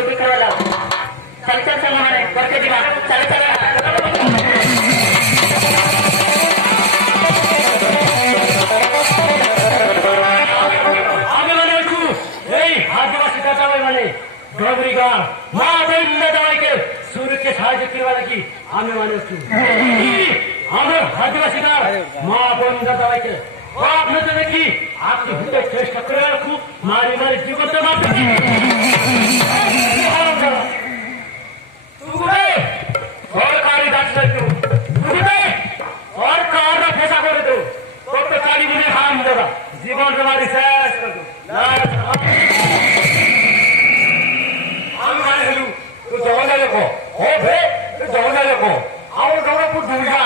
रोटी खावाला चल चल चल हमारे करके दिवा चल चल आगे वाले को এই आदिवासी দাদাভাই মানে ডগরি গান মা বন্ধ দাদাভাইকে सूर्य সাহায্য করবার কি আমি মানুষ আমার आदिवासी গান মা বন্ধ দাদাভাইকে आपने तो देखी आपकी भूले चेष्टा कर रखू मारी मारी जीवन से मार और कारी डाक्टर तू और कार का फैसा कर दो तो कारी मुझे काम देगा जीवन तुम्हारी शेष कर दो हम माने हेलू तू जवाना देखो हो भे तू जवाना देखो आओ जवाना कुछ दूंगा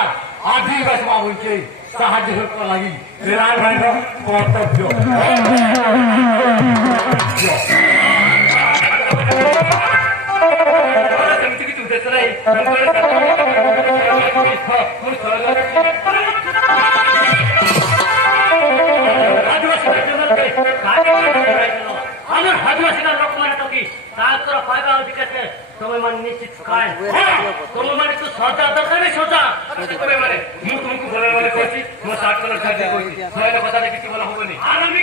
आदिवासी बाबू के সাহায্য করতে লাগি বিরাট ভাই কর্তব্য আমার আদিবাসীরা লোক মানে তো কি তার ফায়দা অধিকারে তোমার মানে নিশ্চিত কায় তোমার মানে তো সজা দরকার নেই সজা তোমার মানে মুখ মুখ বলার মানে করছি তোমার 60 কলার কাজ করছি ছয়টা কথা কিছু বলা হবে না আর আমি